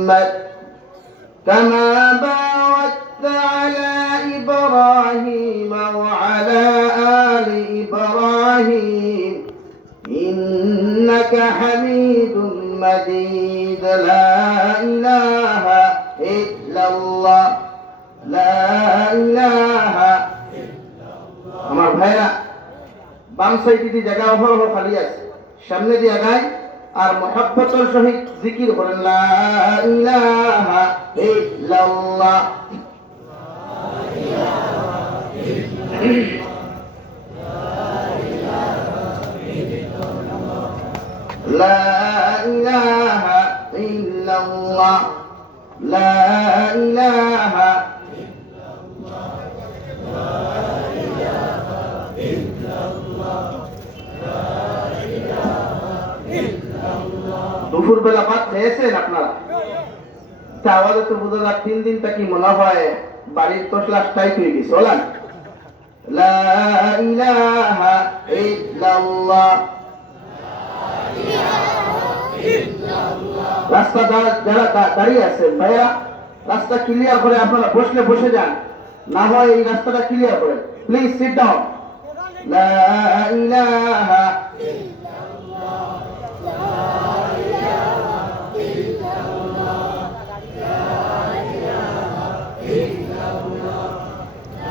محمد كما باركت على إبراهيم وعلى آل إبراهيم إنك حميد مجيد لا إله إلا الله لا إله আমার ভাইরা বাম সাইডে দিয়ে জায়গা অহরহ খালি আছে সামনে দিয়ে আগায় আর মহাব্বতের সহিত জিকির করেন লা ইলাহা ইল্লাল্লাহ لا إله إلا الله দুপুর বেলা ভাত খেয়েছেন আপনারা? তা আওয়াজে তো বোঝা যায় তিন দিনটা কি মনে হয় বাড়ির তসলাস টাইট হয়ে গেছে, বলেন। রাস্তা যারা দাঁড়িয়ে আছেন ভাইয়া রাস্তা ক্লিয়ার করে আপনারা বসলে বসে যান। না হয় এই রাস্তাটা ক্লিয়ার করে। প্লিজ সিট ডাউন লা ইলাহা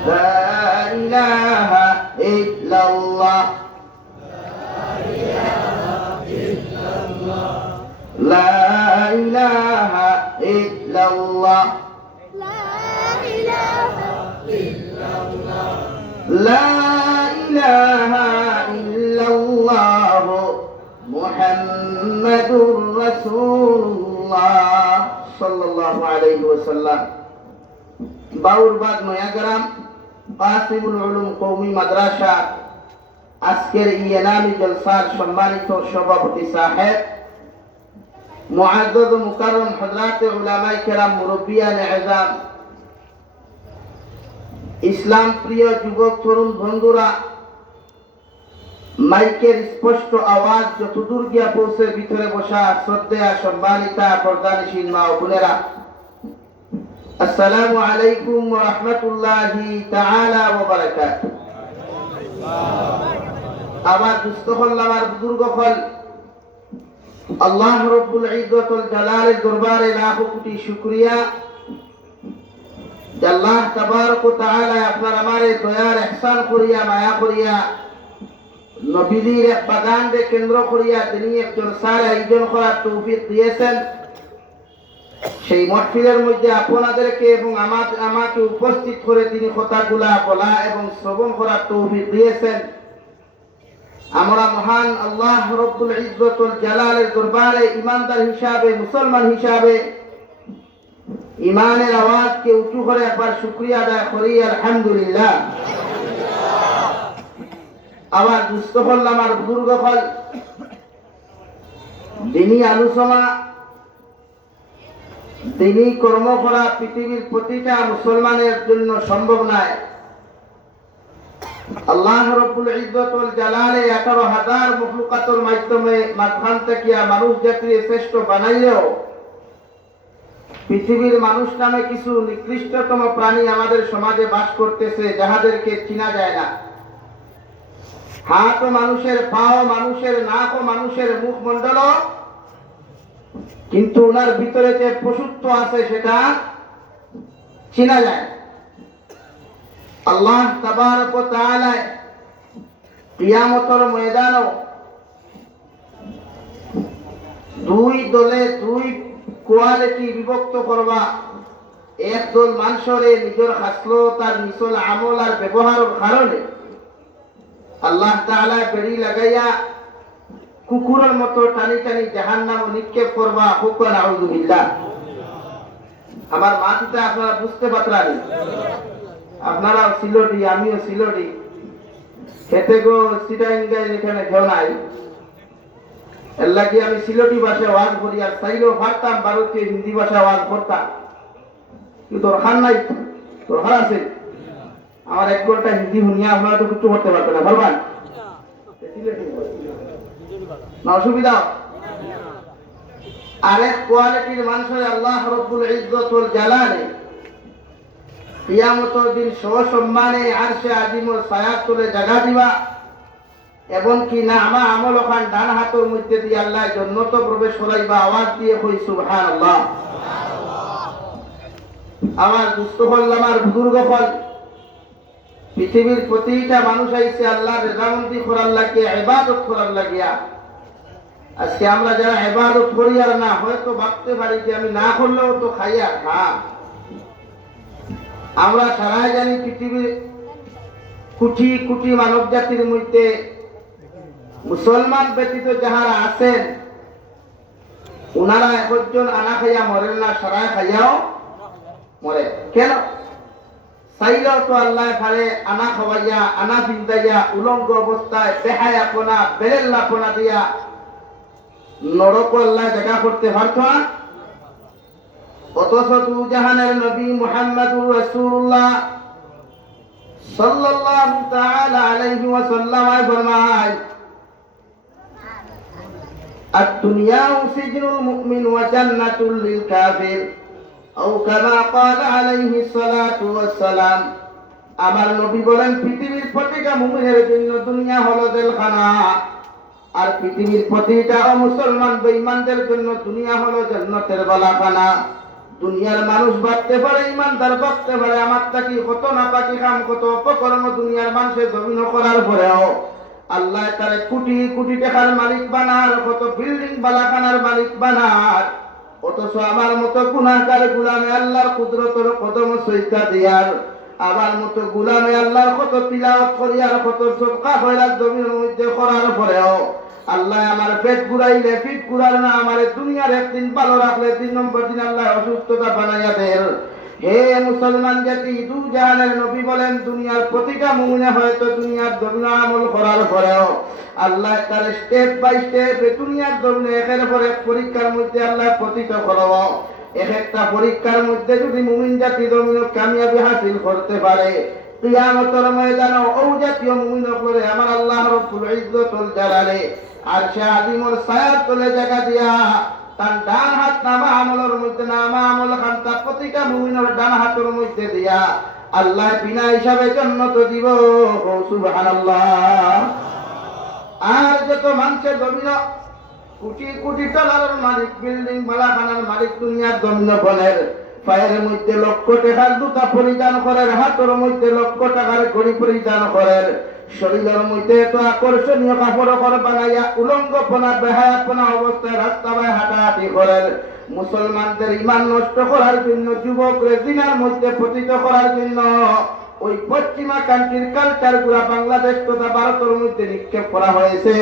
لا إله إلا الله لا إله إلا الله لا إله إلا الله محمد رسول الله صلى الله عليه وسلم বাউরবাগ নয়াগ্রাম কাসিমুল উলুম কৌমি মাদ্রাসা। আজকের ইয়েনামি জলসার সম্মানিত সভাপতি সাহেব, মুআদ্দাদ মুকাররম হযরত উলামায়ে কেরাম মুরব্বিয়ান আযম ইসলাম প্রিয় যুবক তরুণ বন্ধুরা, মাইকের স্পষ্ট আওয়াজ যতদূর গিয়া পৌঁছে ভিতরে বসা শ্রদ্ধা সম্মানিতা পর্দানিসীন মা বোনেরা। আসসালামু আলাইকুম ওয়া রাহমাতুল্লাহি তাআলা ওয়া আমার দুস্থ আমার বুজুর্গ হল। আল্লাহ রব্বুল ইজ্জতুল জালালের দরবারে লাখ কোটি শুকরিয়া। আল্লাহ তাবারক ওয়া তাআলা আপনার আমারে দয়ার ইহসান করিয়া, মায়া করিয়া নবীদের এক বাগানকে কেন্দ্র করিয়া তিনি একজন সার আয়োজন করার তৌফিক দিয়েছেন। সেই মহফিলের মধ্যে আপনাদেরকে এবং আমা- আমাকে উপস্থিত করে তিনি কথাগুলা বলা এবং শ্রবণ করার তৌফিক দিয়েছেন। আমরা মহান আল্লাহ রব্বুল ইজ্জতুল জালালের দরবারে ইমানদার হিসাবে, মুসলমান হিসাবে ইমানের আওয়াজকে উঁচু করে একবার শুক্রিয়া আদায় করি, আলহামদুলিল্লাহ। আবার দুস্থ হল আমার বুজুর্গ হল দিনই আলোচনা তিনি কর্ম করা পৃথিবীর প্রতিটা মুসলমানের জন্য সম্ভব নয় আল্লাহ রব্বুল জালালে মাধ্যমে মানুষ জাতির শ্রেষ্ঠ বানাইলেও পৃথিবীর মানুষ নামে কিছু নিকৃষ্টতম প্রাণী আমাদের সমাজে বাস করতেছে, যাহাদেরকে চিনা যায় না। হাত মানুষের পাও মানুষের নাক ও মানুষের মুখ মুখমণ্ডল কিন্তু ওনার ভিতরে যে পশুত্ব আছে সেটা চিনা যায়। আল্লাহ তাবারক ময়দানও দুই দলে দুই কোয়ালিটি বিভক্ত করবা। এক দল মানুষরে নিজের হাসলত আর মিসল আমল আর ব্যবহারের কারণে আল্লাহ তাআলা বেড়ি লাগাইয়া কুকুরের মতো টানি টানি জাহান নাম নিক্ষেপ করবা কুকুর আউযুবিল্লাহ আমার মাটিটা আপনারা বুঝতে পারলেন আপনারা সিলোটি আমিও সিলোটি খেতে গো সিটাইঙ্গাই এখানে ঘেউ নাই। এর লাগি আমি সিলোটি ভাষায় ওয়াজ করি আর চাইলেও পারতাম ভারতীয় হিন্দি ভাষায় ওয়াজ করতাম। কিন্তু তোর খান নাই তোর খান আছে। আমার এক ঘণ্টা হিন্দি শুনিয়া আপনারা তো কিছু করতে পারবে না বলবেন? না অসুবিধা? আরেক কোয়ালিটির মানুষের আল্লাহ রব্বুল ইজ্জতুল জালালে। কিয়ামতর দিন সসম্মানে আরশে আজিমর ছায়া তুলে জাগা দিবা। এবং কি না আমা আমল ওখান ডান হাতের মধ্যে দিয়ে আল্লাহ জন্নত প্রবেশ করাইবা। আওয়াজ দিয়ে কই সুবহান আল্লাহ আমার দুস্থ ফল আমার বুজুর্গ ফল পৃথিবীর প্রতিটা মানুষ আইসে আল্লাহ রেজামন্দি করার লাগিয়া ইবাদত করার লাগিয়া। আজকে আমরা যারা ইবাদত করি আর না, হয়তো ভাবতে পারি যে আমি না করলেও তো খাই আর খা আমরা সারাই জানি পৃথিবীর কোটি কোটি মানব জাতির মধ্যে মুসলমান ব্যতীত যাহারা আছেন ওনারা একজন আনা খাইয়া মরেন না, সারাই খাইয়াও মরে। কেন? চাইলেও তো আল্লাহ ফালে আনা খাওয়াইয়া, আনা পিন্দাইয়া উলঙ্গ অবস্থায় বেহায়া পোনা বেরেল্লা পোনা দিয়া নরক আল্লাহ জায়গা করতে পারত না অথচ তু জাহানের নবী মুহাম্মদুর রাসূলুল্লাহ সাল্লাল্লাহু তাআলা আলাইহি ওয়াসাল্লাম ফরমায় الدنيا سجن المؤمن وجنة للكافر أو كما قال عليه الصلاة والسلام আমার নবী বলেন পৃথিবীর প্রতিটা মুমিনের জন্য দুনিয়া হলো জেলখানা আর পৃথিবীর প্রতিটা মুসলমান বেঈমানদের জন্য দুনিয়া হলো জান্নাতের বালাখানা। দুনিয়ার মানুষ ভাবতে পারে ইমানদার ভাবতে পারে, আমার তাকি কত না পাকি কাম, কত অপকর্ম দুনিয়ার মানুষের জমিন করার পরেও। আল্লাহ তারে কোটি কোটি টাকার মালিক বানার, কত বিল্ডিং বালাখানার মালিক বানার। অথচ আমার মতো গুণাকার গুলামে আল্লাহর কুদরতর কদম সৈতা দিয়ার। আমার মতো গুলামে আল্লাহর কত তিলাওয়াত করিয়ার কত সবকা হইলার জমির মধ্যে করার পরেও আল্লাহ আমার পেট ঘুরাইলে, পিঠ ঘুরার না, আমার দুনিয়ার একদিন ভালো রাখলে, তিন নম্বর দিন আল্লাহ অসুস্থতা বানাইয়া দেয় হে মুসলমান জাতি দু জাহানের নবী বলেন, দুনিয়ার প্রতিটা মুমিনে হয়তো দুনিয়ার জমিন আমল করার পরেও আল্লাহ তার স্টেপ বাই স্টেপ দুনিয়ার জমিনে একের পর এক পরীক্ষার মধ্যে আল্লাহ পতিত করব এক একটা পরীক্ষার মধ্যে যদি মুমিন জাতি জমিন কামিয়াবি হাসিল করতে পারে, কিয়ামতের ময়দানে ও জাতীয় মুমিন করে আমার আল্লাহ রব্বুল ইজ্জতুল জালালে আর সে আদিমর ছায়ার তলে জায়গা দিয়া তার ডান হাত নামা আমলের মধ্যে নামা আমল খান, তার প্রতিটা মুমিনের ডান হাতের মধ্যে দিয়া আল্লাহ বিনা হিসাবে জন্নত দিব। সুবহানাল্লাহ। আর যত মানুষের জমিন কোটি কোটি ডলারের মালিক বিল্ডিং বালাখানার মালিক, দুনিয়ার জমিন বনের পায়ের মধ্যে লক্ষ টাকার জুতা পরিধান করেন হাতের মধ্যে লক্ষ টাকার ঘড়ি পরিধান করেন শরীরের মধ্যে এত আকর্ষণীয় কাপড় করে বানাইয়া উলঙ্গপনা বেহায়াপনা অবস্থায় রাস্তা বাই হাঁটাহাঁটি করেন মুসলমানদের ইমান নষ্ট করার জন্য, যুবকরে দিনার মধ্যে পতিত করার জন্য ওই পশ্চিমা কান্ট্রির কালচারগুলা বাংলাদেশ তথা ভারতের মধ্যে নিক্ষেপ করা হয়েছে,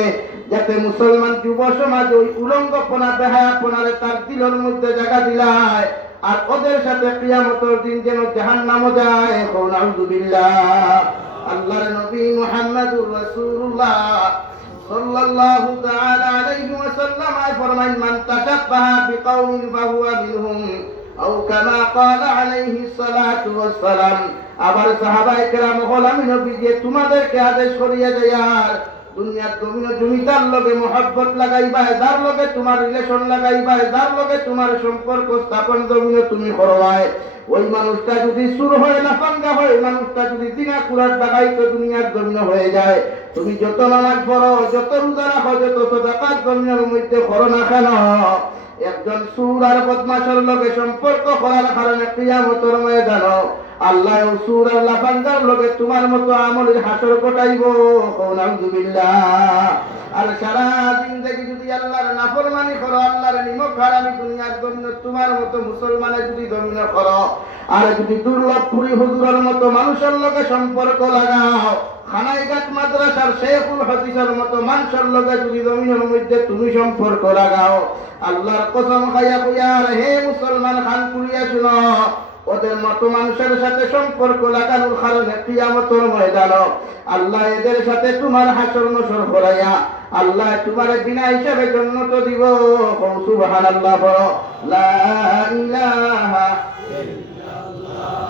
যাতে মুসলমান যুব সমাজ ওই উলঙ্গপনা, বেহায়াপনারে তার দিলের মধ্যে জায়গা দিলায়, আর ওদের সাথে কিয়ামতের দিন যেন জাহান নামও যায় আল্লাহর নবী মুহাম্মদুর রাসূলুল্লাহ সাল্লাল্লাহু তাআলা আলাইহি ওয়াসাল্লাম ফরমান মান তাশাব্বাহা বিকাউমিন ফাহুয়া মিনহুম। আও কামা ক্বালা আলাইহি সালাতু ওয়াসসালাম। আবার সাহাবায়ে কেরাম হল আমি নবী যে তোমাদেরকে আদেশ করিয়া দেয়ার দুনিয়ার জমিনে জমিদার লগে মহাব্বত লাগাইবা যার লগে তোমার রিলেশন লাগাইবা যার লগে তোমার সম্পর্ক স্থাপন জমিনে তুমি করবাই। ওই মানুষটা যদি সুর হয় লাফাঙ্গা হয় মানুষটা যদি দিনা কুরার ডাকাইতো দুনিয়ার জমিনে হয়ে যায়। তুমি যত নামাজ পড়ো, যত রোজা রাখো, যত সদাকাত জমিনের মধ্যে করো না কেন? একজন সুর আর বদমাশের লগে সম্পর্ক করার কারণে কিয়ামতের ময়দান আল্লাহ সুর আর লাফাঙ্গার লগে তোমার মতো আমলের হাসর কটাইব নাউজুবিল্লাহ। আর সারা জিন্দগি যদি আল্লাহর নাফরমানি করো, আল্লাহর নিমক হারামি দুনিয়ার তোমার মতো মুসলমানের যদি জমিন করো, আর যদি দুর্লভ পুরী হুজুরের মতো মানুষের লগে সম্পর্ক লাগাও, খানাইঘাট মাদ্রাসার শেখুল হাদিসের মতো মানুষের লগে যদি জমিনের মধ্যে তুমি সম্পর্ক লাগাও, আল্লাহর কসম খাইয়া হে মুসলমান, খান কুড়িয়া শুনো ওদের মতো মানুষের সাথে সম্পর্ক লাগানোর কারণে কিয়ামতের ময়দান আল্লাহ এদের সাথে তোমার হাসর নসর ভরাইয়া আল্লাহ তোমার বিনা হিসাবে তো দিব। সুবহান আল্লাহ বড় লা ইলাহা ইল্লাল্লাহ।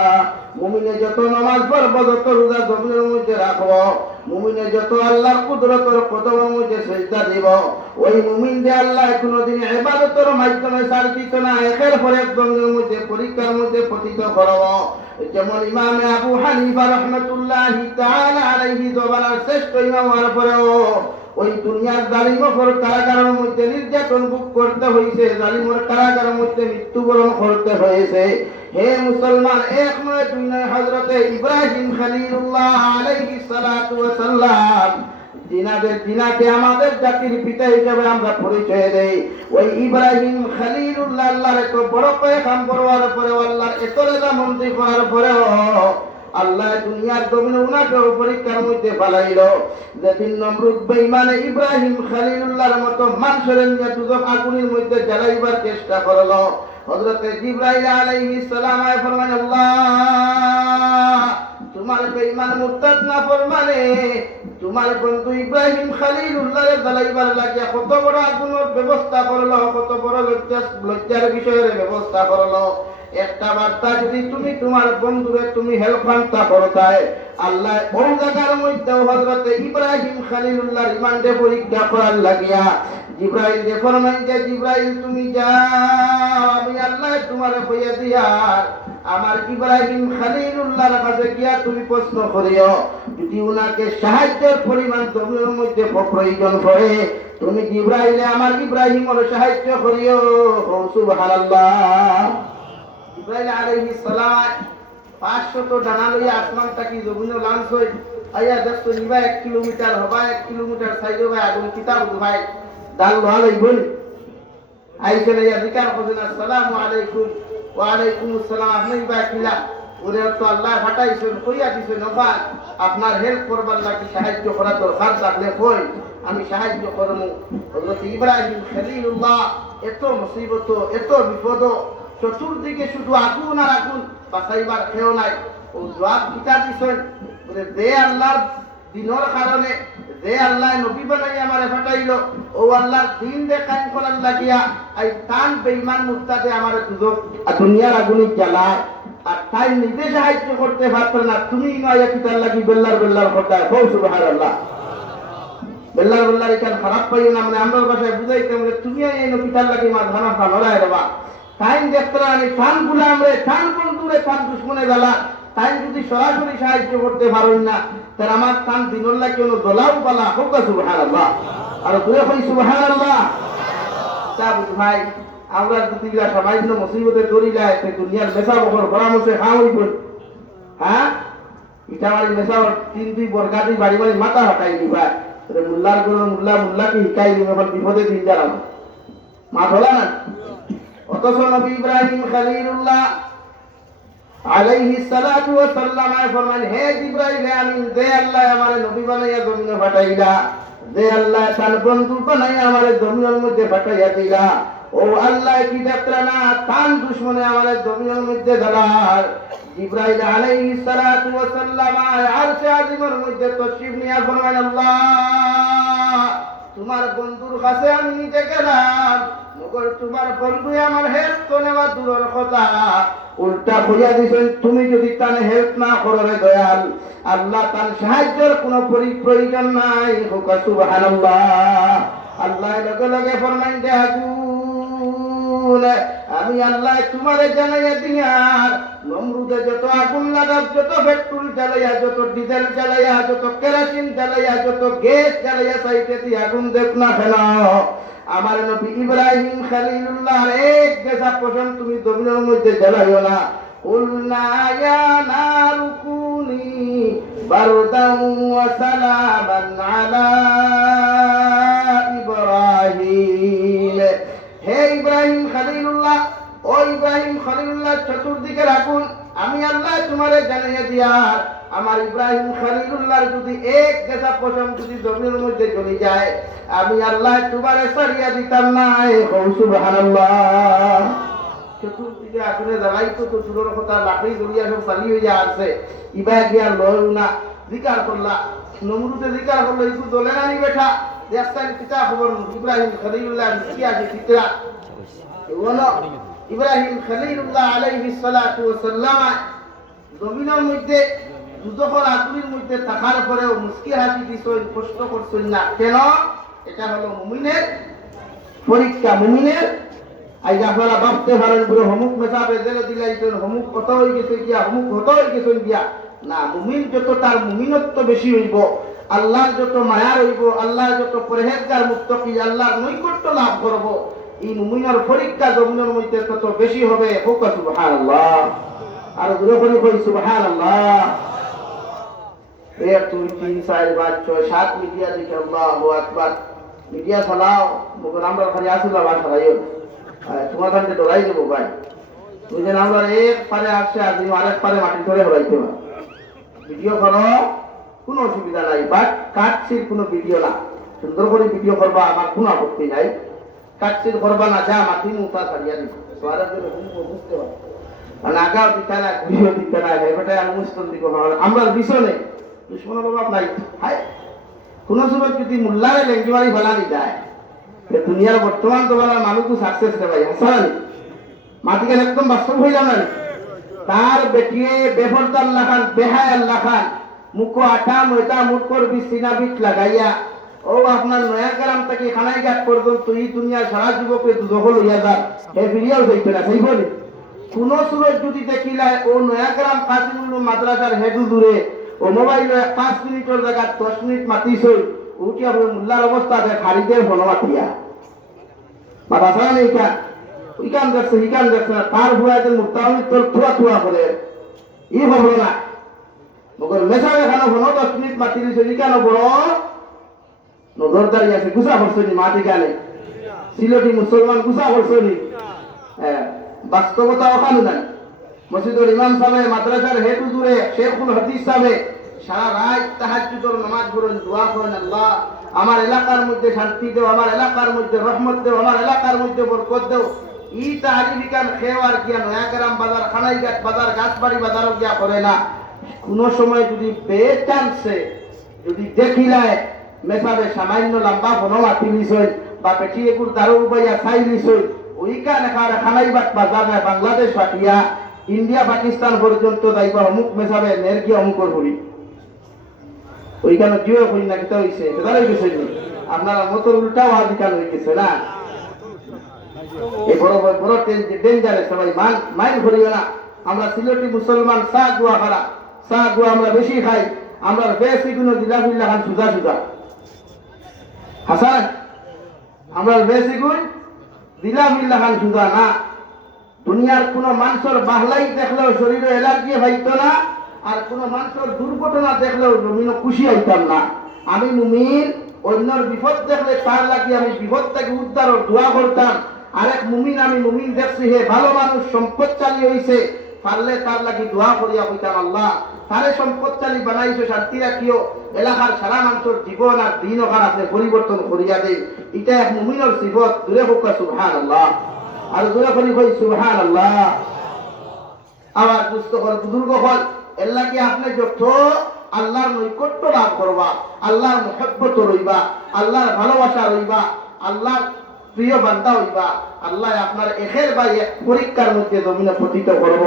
মুমিনে যত নামাজ পড়ব, যত রোজা জমিনের মধ্যে রাখব, মুমিনে যত আল্লাহর কুদরতের কদমের মধ্যে সেজদা দিব, ওই মুমিন যে আল্লাহ কোনোদিন ইবাদতের মাধ্যমে সার দিত না, একের পর এক জমিনের মধ্যে, পরীক্ষার মধ্যে পতিত করব। যেমন ইমাম আবু হানিফা রহমতুল্লাহ তাআলা আলাইহি জবানার শ্রেষ্ঠ ইমাম হওয়ার পরেও ওই দুনিয়ার জালিমকর কারাগারের মধ্যে নির্যাতন ভোগ করতে হয়েছে জালিমর কারাগারের মধ্যে মৃত্যুবরণ করতে হয়েছে। হে মুসলমান, এক নয় নয় হজরতে ইব্রাহিম খালিলুল্লাহ আলাইহিস সালাতু ওয়াস সালাম জিনাদের জিনাকে আমাদের জাতির পিতা হিসেবে আমরা পরিচয় দেই। ওই ইব্রাহিম খালিলুল্লাহ আল্লাহর এত বড় পেখাম করবার পরে আল্লাহর এত রেজা মন্ত্রী করার পরেও আল্লাহ দুনিয়ার জমিনে উনাকে পরীক্ষার মধ্যে ফালাইল। যেদিন নমরুদ বেঈমানে ইব্রাহিম খালিলুল্লাহর মতো মানুষের নিয়ে দুজক আগুনের মধ্যে জ্বালাইবার চেষ্টা করল। হযরতে জিবরাইল আলাইহিস সালাম আয় ফরমান, আল্লাহ, তোমার বেঈমান মুরতাদ না ফরমানে? তোমার বন্ধু ইব্রাহিম খালিলুল্লাহর জ্বালাইবার লাগিয়া কত বড় আগুনের ব্যবস্থা করল, কত বড় লজ্জা লজ্জার বিষয়ের ব্যবস্থা করল। একটা বার্তা যদি তুমি তোমার বন্ধুরে তুমি হেল্প বার্তা করতায় আল্লাহ ওই জায়গার মধ্যে হযরত ইব্রাহিম খালিলুল্লাহর ইমানকে পরীক্ষা করার লাগিয়া জিব্রাইল যে ফরমান যে, জিব্রাইল, তুমি যাও, আমি আল্লাহ তোমার কইয়া দিয়ার আমার ইব্রাহিম খালিলুল্লাহর কাছে গিয়া তুমি প্রশ্ন করিও, যদি উনাকে সাহায্যের পরিমাণ তোমার মধ্যে প্রয়োজন পড়ে, তুমি জিব্রাইলে আমার ইব্রাহিমের সাহায্য করিও। সুবহানাল্লাহ। ইব্রাহিম আলাইহিস সালাম 500 ডানা লইয়া আসমান তাকি জমিনে লাঞ্চ হই। আইয়া দেখছ নিবা 1 কিলোমিটার হবা 1 কিলোমিটার সাইডে ভাই আগুন কিতাব ভাই দাল ভালো হইবন আইসে না? জিকার করছেন আসসালামু আলাইকুম ওয়া আলাইকুম আসসালাম আপনি বা কিলা, ওরে তো আল্লাহ ফাটাইছেন কইয়া দিছেন নফা আপনার হেল্প করবার লাগি সাহায্য করা দরকার থাকলে কই? আমি সাহায্য করব হযরত ইব্রাহিম খলিলুল্লাহ, এত মুসিবত, এত বিপদ চতুর্দিকে শুধু আগুন আর আগুন, বাঁচাইবার খেও নাই। ও জবাব কিতা দিছেন, বলে দে আল্লাহর দিনের কারণে যে আল্লাহ নবী বানাই আমারে ফাটাইলো, ও আল্লাহর দিন দে কায়েম করার লাগিয়া, আই তান বেঈমান মুস্তাদে আমারে দুজক আর দুনিয়ার আগুনে জ্বালায় আর তাই নিজে সাহায্য করতে পারতো না, তুমি নয় কিতার লাগি বেল্লার বেল্লার করতায় বউ সুবহানাল্লাহ। বেল্লার বেল্লার এখান খারাপ পাইও না মানে আমরা ভাষায় বুঝাইতে তুমি এই নবিতার লাগি মা ধানা ফানরায় দেবা তাই দেখতে আমি টান গুলাম রে টান বন্ধুরে টান দুশ্মনে বেলা। তাই যদি সরাসরি সাহায্য করতে পারেন না তার আমার টান দিনের লাগে কোনো দলাও পালা হোক সুবহান আর তুই এখন সুবহান তা ভাই, আমরা যদি সামান্য মুসিবতে তৈরি যায় দুনিয়ার মেশা বকর পরামর্শে খাওয়া হইব। হ্যাঁ? ইটা বাড়ি মেশা তিন দুই বরগাদি বাড়ি বাড়ি মাথা হটাই দিবা মুল্লারগুলো মুল্লা মুল্লাকে শিকাই দিবে বিপদে দিন জ্বালানো মা ধরা না? অথচ নবী ইব্রাহিম খালিলুল্লাহ আলাইহি সালাতু ওয়া সাল্লাম ফরমান হে জিব্রাইল আমিন দে আল্লাহ আমারে নবী বানাইয়া জমিনে পাঠাইলা দে আল্লাহ তার বন্ধু বানাইয়া আমারে জমিনের মধ্যে পাঠাইয়া দিলা, ও আল্লাহ কি যাত্রা না তান দুশ্মনে আমারে জমিনের মধ্যে দালার জিব্রাইল আলাইহি সালাতু ওয়া সাল্লাম আরশে আজিমের মধ্যে তশরিফ নিয়া ফরমান আল্লাহ তোমার বন্ধুর কাছে আমি নিজে গেলাম। মগর তোমার বন্ধু আমার হেল্প তো নেওয়া দূরের কথা। উল্টা কইয়া দিবেন তুমি যদি তার হেল্প না করো রে দয়াল, আল্লাহ তার সাহায্যের কোনো পরি- প্রয়োজন নাই। হোক সুবাহ আল্লাহ লগে লগে ফরমাইন দে আগুন আমি আল্লাহ তোমারে জানাইয়া দিয়ার নমরুদে যত আগুন লাগাব যত পেট্রোল জ্বালাইয়া যত ডিজেল জ্বালাইয়া যত কেরাসিন জ্বালাইয়া যত গ্যাস জ্বালাইয়া সাইতে দিয়ে আগুন দেখ না কেন আমার নবী ইব্রাহিম খালিলুল্লাহ এক গেসা পোষণ তুমি জমিনের মধ্যে জ্বালাইও না قلنا يا نار كوني بردا وسلاما على إبراهيم হে ইব্রাহিম খালিলুল্লাহ, ও ইব্রাহিম খালিলুল্লাহ, চতুর্দিকে রাখুন। আমি আল্লাহ তোমারে জানিয়ে দিয়ার আমার ইব্রাহিম খলিলুল্লাহর যদি এক গেছা পশম যদি জমির মধ্যে চলে যায়, আমি আল্লাহ তোমারে সরিয়া দিতাম না। সুবহানাল্লাহ। চতুর্দিকে আগুনে জ্বালাই তো তো দূরের কথা লাকড়ি জড়িয়া সব চালি হইয়া আছে ইবা গিয়া লয় না, জিকার করলা। নমরুদে জিকার করল একটু দলে নানি বেঠা। দেখছেন পিতা খবর ইব্রাহিম খলিলুল্লাহ কি আছে পিতরা বলো ইব্রাহিম খলিলুল্লাহ আলাইহিস সালাতু ওয়াসাল্লাম জমিনের মধ্যে দুদকর আগুনের মধ্যে থাকার পরেও মুস্কি হাসি দিছই কষ্ট করছই না কেন এটা হলো মুমিনের পরীক্ষা মুমিনের আজ আপনারা হমুক মেশাবে জেলে হমুক কত হয়ে গেছে গিয়া হমুক কত হয়ে গেছেন গিয়া না মুমিন যত তার মুমিনত্ব বেশি হইব আল্লাহর যত মায়া রইব আল্লাহর যত পরহেজগার মুক্ত আল্লাহর নৈকট্য লাভ করব। এই মুমিনের পরীক্ষা জমিনের মধ্যে তত বেশি হবে। হোক, সুবহানাল্লাহ। আর দূরে করে কই সুবহানাল্লাহ। এক দুই তিন, চার, পাঁচ, ছয়, সাত মিডিয়া দেখে আল্লাহু আকবার। মিডিয়া চালাও মুখে আমরা খালি আসিল আবার চালাইও তোমার কাছে ডরাই দেবো, ভাই। বুঝলেন আমরা এক পারে আসছে, আর তুমি আরেক পারে মাটি ধরে হরাইতে পারো ভিডিও করো। কোনো অসুবিধা নাই বাট কাটছির কোনো ভিডিও না। সুন্দর করে ভিডিও করবা আমার কোনো আপত্তি নাই। কাটছির করবা না যা মাটি মুতা ছাড়িয়া দিব। সোয়ারের জন্য বুঝতে পারো আর আগাও দিতে না ঘুরিও দিতে না হেবেটাই অনুমোদন দিব আমরা নাই। কোন যদি যায় একদম তার বেটিয়ে বেফরদার লাখান বেহায় লাখান মুখ আঠা ময়দা মুখ করবি সিনা বিট লাগাইয়া। ও আপনার নয়া গ্রাম থেকে খানাই ঘাট পর্যন্ত এই দুনিয়া সারা যুবকে দখল হইয়া যান হে ফিরিয়াও যাইতে না? বলে কোন যদি দেখিলাই ও নয়া গ্রাম কাশিমুল্লু মাদ্রাসার হেডু দূরে ও মোবাইল পাঁচ মিনিটের জায়গা দশ মিনিট মাতিছ উঠি আপনার মোল্লার অবস্থা আছে খারিদে ফলো মাতিয়া। মাদ্রাসা নেই কা ইকান দেখছে ইকান দেখছে তার ভুয়াতে মুক্তামিত তোর থুয়া থুয়া করে ই হব না। মগর মেশা এখানে হলো দশ মিনিট মাতি দিছে ইকানো বড় নজরদারি আছে, গুছা করছে নি মাটি গানে সিলেটি মুসলমান গুছা করছে নি হ্যাঁ বাস্তবতা ওখানে নাই। মসজিদুল ইমাম সাহেব মাদ্রাসার হেতু দূরে শেখুল হাদিস সাহেব সারা রাত তাহাজ্জুদের নামাজ পড়েন দোয়া করেন আল্লাহ। আমার এলাকার মধ্যে শান্তি দেও আমার এলাকার মধ্যে রহমত দেও আমার এলাকার মধ্যে বরকত দেও। ই তাহারিবিকান খেওয়ার গিয়া নয়াগ্রাম বাজার, খানাইঘাট বাজার গাছবাড়ি বাজারও গিয়া করে না। কোনো সময় যদি বে চান্সে যদি দেখিলায় মেসাবে সামান্য লম্বা বনো মাতি নিছই বা পেটি এগুর দারু উপাইয়া চাই নিছই এখানে খানাইবাট বাজার নাই বাংলাদেশ পাঠিয়া ইন্ডিয়া পাকিস্তান পর্যন্ত যাইবা অমুক মেসাবে নেরকি অমুকর করি ওইখানে জিও করি না কিতা হইছে সেটা হয়ে গেছে আপনারা মতর উল্টাও আদিকাল হয়ে গেছে না? এই বড় বড় ডেঞ্জারে সবাই মান মাইন করিও না। আমরা সিলেটি মুসলমান চা গুয়া খারা চা আমরা বেশি খাই। আমরা বেশি কোনো দিলা ফিল্লা খান সুজা সুজা। হাসান, আমরা বেশি গুণ দিলা ফিল্লা খান সুজা না। দুনিয়ার কোন মানুষের বাহলাই দেখলেও শরীরে এলার্জি হইতো না, আর কোন মানুষের দুর্ঘটনা দেখলেও জমিন খুশি হইতাম না। আমি মুমিন, অন্যর বিপদ দেখলে তার লাগি আমি বিপদ থেকে উদ্ধার দোয়া করতাম। আরেক মুমিন আমি মুমিন দেখছি, হে ভালো মানুষ সম্পদ চালিয়ে হইছে। পারলে তার লাগি দোয়া করিয়া হইতাম আল্লাহ। তারে সম্পদশালী বানাইছো, শান্তি রাখিও। এলাকার সারা মানুষের জীবন আর দিন ওখান আপনি পরিবর্তন করিয়া দেই এটা এক মুমিনের সিফত দূরে হোক সুবহান আল্লাহ আর দূরে করি কই সুবহান আল্লাহ আবার দুস্থ করে বুজুর্গ হল এল্লা কি আপনি যত আল্লাহর নৈকট্য লাভ করবা, আল্লাহর মহব্বত রইবা, আল্লাহর ভালোবাসা রইবা, আল্লাহর প্রিয় বান্দা হইবা। আল্লাহ আপনার একের বা এক পরীক্ষার মধ্যে জমিনে পতিত করব।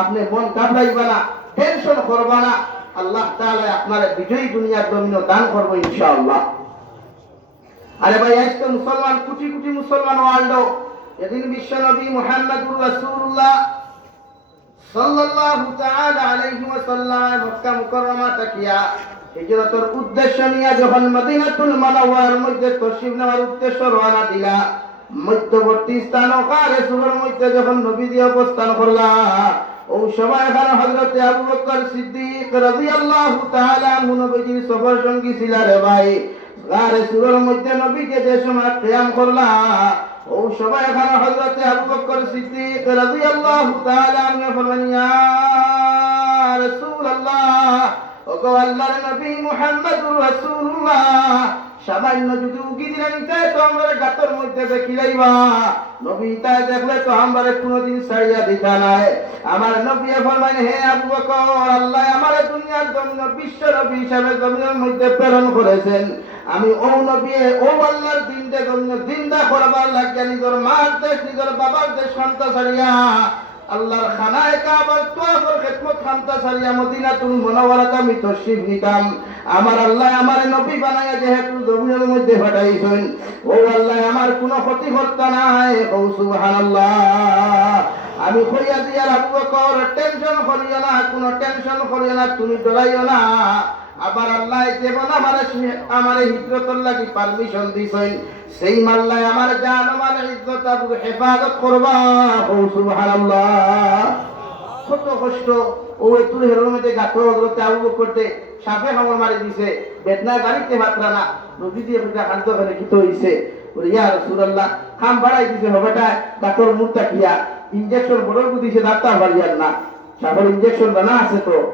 আপনি মন ঘাবড়াইবা না টেনশন করবা না। আল্লাহ তাআলা আপনার বিজয়ী দুনিয়ার জমিনে দান করব ইনশাআল্লাহ। আরে ভাই, আজকে মুসলমান, কোটি কোটি মুসলমান ওয়ার্ল্ড এদিন বিশ্ব নবী মুহাম্মদুর রাসূলুল্লাহ সাল্লাল্লাহু তাআলা আলাইহি ওয়াসাল্লাম মক্কা মুকাররমা তাকিয়া হিজরতের উদ্দেশ্য নিয়ে যখন মদিনাতুল মুনাওয়ারার মধ্যে তশরিফ নেওয়ার উদ্দেশ্য রওনা দিলা মধ্যবর্তী স্থান ওখানে সুরের মধ্যে যখন নবী দিয়ে অবস্থান করলা ও সময় এখানে হযরতে আবু বকর সিদ্দিক রাদিয়াল্লাহু তাআলা নবীজির সফর সঙ্গী ছিলেন রে ভাই। গারে সুরের মধ্যে নবীকে যে সময় কিয়াম করলা ও সবাই এখানে হযরতে আবু বকর সিদ্দিক রাদিয়াল্লাহু তাআলা আনহু ফরমান ইয়া রাসূলুল্লাহ, ওগো আল্লাহর নবী মুহাম্মদুর রাসূলুল্লাহ সামান্য যদি উকি দিলে নিতে তো আমরা গাতর মধ্যে দেখি লাইবা নবী তাই দেখলে তো আমরা কোনোদিন ছাড়িয়া দিতা নাই। আমার নবী ফরমাইন হে আবু বকর, আল্লাহ আমার দুনিয়ার জন্য, বিশ্ব নবী হিসাবে জমিনের মধ্যে প্রেরণ করেছেন। আমি ও নবী ও আল্লাহর দিনটা জন্য দিনটা করবার লাগিয়া নিজের মার দেশ, নিজের বাবার দেশ, সন্তান ছাড়িয়া আল্লাহর খানায় কাবার তোয়াফর খেদমত খান্তা সারিয়া মদিনাতুল মুনাওয়ারাত আমি তশরিফ নিতাম। আমার আল্লাহ আমার নবী বানায়া যেহেতু জমিনের মধ্যে পাঠাইছেন, ও আল্লাহ আমার কোনো ক্ষতি করতা নাই। ও সুবহানাল্লাহ। আমি কইয়া দিয়ার আবু বকর টেনশন করিও না, কোনো টেনশন করিও না, তুমি ডরাইও না। আবার আল্লাহ যেমন আমার আমার হিজরতর লাগি পারমিশন দিছেন সেই মাল্লায় আমার জান, আমার ইজ্জত হেফাজত করবা। ও সুবহানাল্লাহ। কত কষ্ট, ও একটু হেরোর মধ্যে গাতো হজরতে আবু করতে সাপে হামর মারি দিছে। বেদনা গাড়িতে মাত্রা না নদী দিয়ে ফুটা খাদ্য ফেলে কিত হইছে। ইয়া রাসূলুল্লাহ, খাম বাড়াই দিছে হবেটা গাতর মুখটা কিয়া? ইনজেকশন বড় দিছে ডাক্তার বাড়িয়ার না। সাপের ইনজেকশন বানা আছে তো।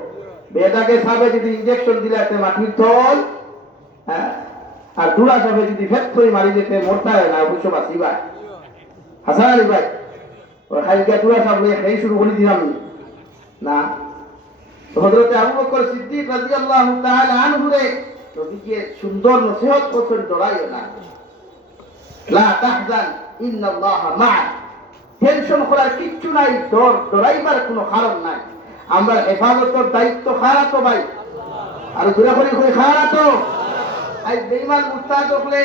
বেটাকে সাপে যদি ইনজেকশন দিলে একটা মাটির তল হ্যাঁ? আর দুরা সাপে যদি ফেট করে মারি যেতে মরতা হয় না, অবশ্য বাঁচিবা হাসান আলী ভাই, ওই খাইকা দুরা শুরু করে দিলাম। না। তো হযরতে আবু বকর সিদ্দিক রাদিয়াল্লাহু তাআলা আনহু রে, নবীকে সুন্দর নসিহত করছেন, ডরাইও না। লা তাহজান ইন্নাল্লাহা মা'আ টেনশন করার কিচ্ছু নাই, ডর, ডরাইবার কোনো কারণ নাই। আমরা হেফাজতের দায়িত্ব খারা তো ভাই। আর দূরে করে কই খারা তো আজ বেঈমান মুস্তাদ হলে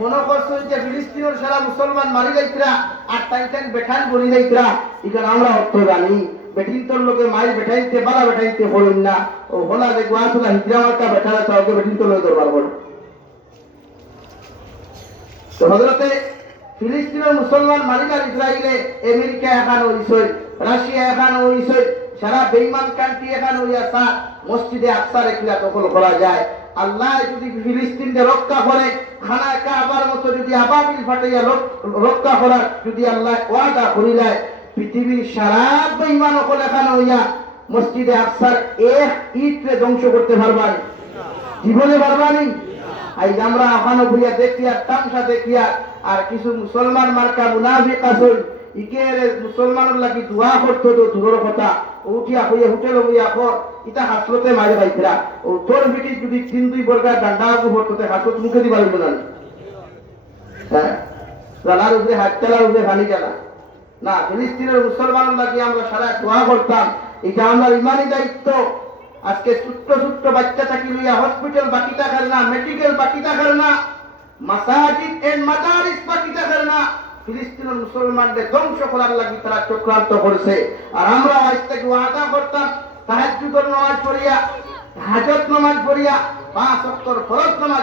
মনে করছ যে ফিলিস্তিনের সারা মুসলমান মারি যাইতরা আর টাইম বেঠান বলি যাইতরা। ইকান আমরা অর্থ জানি বেটিন তোর লোকে মাইল বেঠাইতে, বালা বেঠাইতে পড়ুন না। ও হলা দেখব আসলে হিজরা মার্কা বেঠারা তো ওকে বেটিন তোর লোকে দরবার করো তো হজরতে ফিলিস্তিনের মুসলমান মালিকার ইসরায়েলে আমেরিকা এখানে হইছই রাশিয়া এখানে হইছই সারা বেইমান কান্ট্রি এখানে হইয়াছা মসজিদে আকসার এগুলা দখল করা যায়। আল্লাহ যদি ফিলিস্তিনকে রক্ষা করে, খানা কাবার মতো যদি আবাবিল ফাটাইয়া রক্ষা করার যদি আল্লাহ ওয়াদা করিলায়, পৃথিবীর সারা বেইমান সকল এখানে হইয়া মসজিদে আকসার এক ইটরে ধ্বংস করতে পারবানি। জীবনে পারবানি? আজ আমরা ওখানে বইয়া দেখিয়া, তামসা দেখি আর আর কিছু মুসলমান মার্কা মুনাফিক আসল ইকের মুসলমানের কথা। উঠিয়া হোটেল পাইছিলা। যদি তিন দুই মুখে হাত না ফিলিস্তিনের আমরা সারা দোয়া করতাম এটা আমার ইমানি দায়িত্ব। আজকে ছোট্ট ছোট্ট বাচ্চা থাকি লইয়া হসপিটাল বাকি থাকার না মেডিকেল বাকি থাকার না মাসাজিদ এন্ড মাদারিস বাকি না। ফিলিস্তিনের মুসলমানদের ধ্বংস করার লাগি তারা চক্রান্ত করছে। আর আমরা আজ থেকে ওয়াদা করতাম পড়িয়া হাজত পড়িয়া, পাঁচ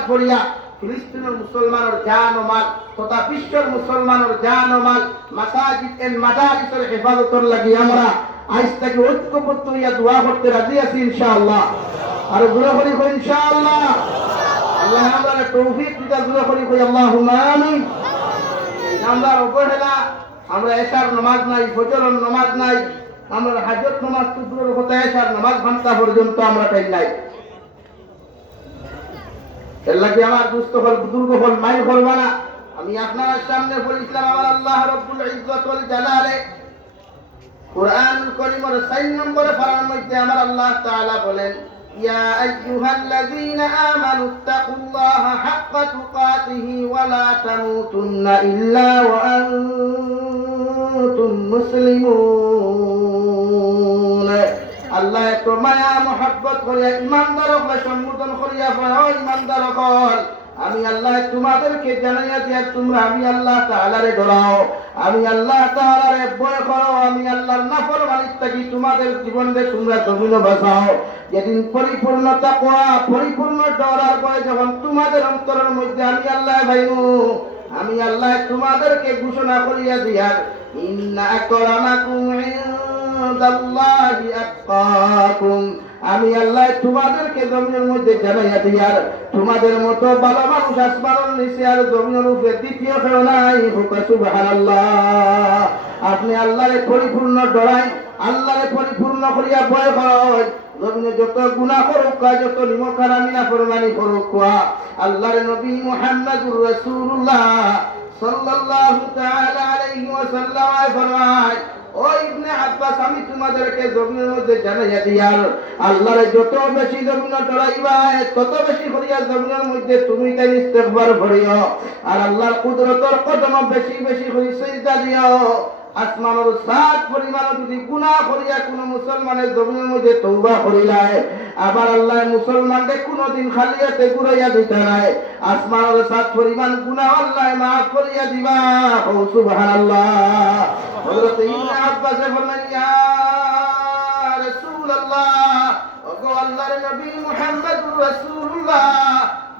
পড়িয়া, ফিলিস্তিনের মুসলমানের জান ও মাল, তথা বিশ্বের মুসলমানের জান ও মাল, মাসাজিদ মাদারিসের হেফাজতের লাগি আমরা আজ থেকে ঐক্যবদ্ধ হইয়া দোয়া করতে রাজি আছি ইনশাআল্লাহ। আর দোয়া করি ইনশাআল্লাহ। আল্লাহ আমরা তৌফিক করি কই আল্লাহুম্মা আমিন। আমরা অবহেলা, আমরা এশার নামাজ নাই, ফজরের নামাজ নাই, আমরা হাজত নামাজ তো দূরের কথা এশার নামাজ ঘণ্টা পর্যন্ত আমরা টাইম নাই। এর আমার দুস্থ হল, বুজুর্গ হল মাইল করবা না আমি আপনার সামনে বলেছিলাম, আমার আল্লাহ রব্বুল ইজ্জত ওয়াল জালালে কোরআন করিমের 4 নম্বরে মধ্যে আমার আল্লাহ তাআলা বলেন ইয়া আইয়ুহাল্লাযীনা আমানু তাকুল্লাহা হাক্কা তুকাতিহি ওয়া লা তামুতুন্না ইল্লা ওয়া আনতুম মুসলিমুন আল্লাহ এত মায়া মোহাব্বত করিয়া ইমানদার হলে সম্বোধন করিয়া হয় ইমানদার হল আমি আল্লাহ তোমাদেরকে জানাইয়া দিয়া তোমরা আমি আল্লাহ তাআলারে ডরাও। আমি আল্লাহ তাআলারে ভয় করো। আমি আল্লাহর নাফরমানি থাকি তোমাদের জীবনে তোমরা জমিন বাঁচাও। যেদিন পরিপূর্ণতা তাকওয়া, পরিপূর্ণ ডর আর ভয় যখন তোমাদের অন্তরের মধ্যে আমি আল্লাহ ভাইমু, আমি আল্লাহ তোমাদেরকে ঘোষণা করিয়া দিয়ার ইন্না আকরামাকুম ইনদাল্লাহি আতকাকুম। আমি আল্লাহ তোমাদেরকে জমিনের মধ্যে জানাইয়া দিয়ার তোমাদের মতো ভালো মানুষ আসমানের নিচে আর জমিনের উপরে দ্বিতীয় কেউ নাই। সুবহানাল্লাহ। আপনি আল্লাহরে পরিপূর্ণ ডরাই, আল্লাহরে পরিপূর্ণ করিয়া ভয় করেন জমিনে যত গুনাহ করুক কোয়া যত নিমক হারামি না ফরমানি করুক, কোয়া আল্লাহর নবী মুহাম্মদুর রাসূলুল্লাহ সাল্লাল্লাহু তাআলা আলাইহি ওয়াসাল্লাম ফরমায় ও ইবনে আব্বাস, আমি তোমাদেরকে জমিনের মধ্যে জানাইয়া দিয়ার আল্লাহরে যত বেশি জমিন ডরাইবা তত বেশি করিয়া জমিনের মধ্যে তুমি তাই ইস্তেগফার করিও আর আল্লাহর কুদরতর কদম বেশি বেশি সিজদা দিও। আসমানের সাত পরিমাণ যদি গুনাহ করিয়া কোন মুসলমানের জমিনের মধ্যে তৌবা করিলায় আবার আল্লাহ মুসলমানকে কোনদিন খালিয়াতে ঘুরাইয়া দিতে নাই, আসমানের সাত পরিমাণ গুনাহ আল্লাহ মাফ করিয়া দিবা। ও সুবহানাল্লাহ। হযরত ইবনে আব্বাস বললেন, ইয়া রাসূলুল্লাহ, ওগো আল্লাহর নবী মুহাম্মদুর রাসূলুল্লাহ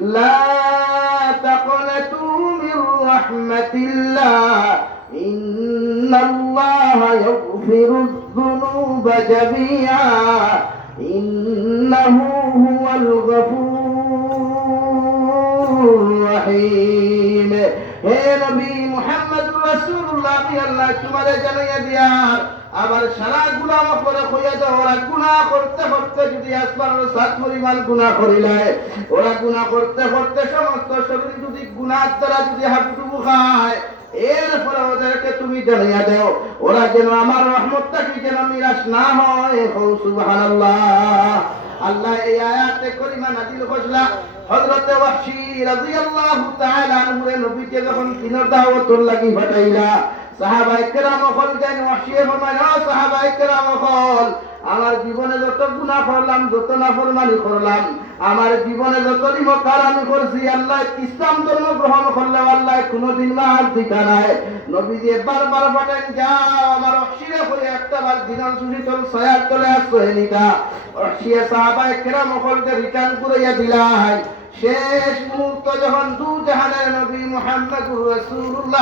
لا تقنطوا من رحمة الله إن الله يغفر الذنوب جميعا إنه هو الغفور الرحيم হে নবী মুহাম্মদ রাসূলুল্লাহ আমি আল্লাহ তোমারে জানাইয়া দিয়ার আবার সারা গুনাহ করে কইয়া দাও ওরা গুনাহ করতে করতে যদি আসমানের সাত পরিমাণ গুনাহ করিলায়, ওরা গুনাহ করতে করতে সমস্ত শরীর যদি গুনাহ দ্বারা যদি হাবুডুবু খায়, এরপরে ওদেরকে তুমি জানাইয়া দাও, ওরা যেন আমার রহমতটা কি যেন নিরাশ না হয়। আল্লাহ এই আয়াতে করিমা নাজিল করলা হযরত ওয়াহশী রাদিয়াল্লাহু তাআলা আনহু নবীকে যখন কিনার দাওয়াতুল লাগি ফাটাইলা আমার জীবনে যত গুনাহ করলাম, যত নাফরমানি করলাম, আমার জীবনে যত নিমকার আমি করছি, আল্লাহ ইসলাম ধর্ম গ্রহণ করলে আল্লাহ কোনোদিন মার দিতা নাই। নবী দিয়ে বারবার পাঠান যাও, আমার অক্ষিরে হয়ে একটা বার দিনাল সুশি চল সয়ার চলে আসতো হেনিটা অক্ষিয়ে সাহাবায়ে কেরাম হলকে রিটার্ন করাইয়া দিলাই। শেষ মুহূর্ত যখন দু জাহানের নবী মুহাম্মদুর রাসূলুল্লাহ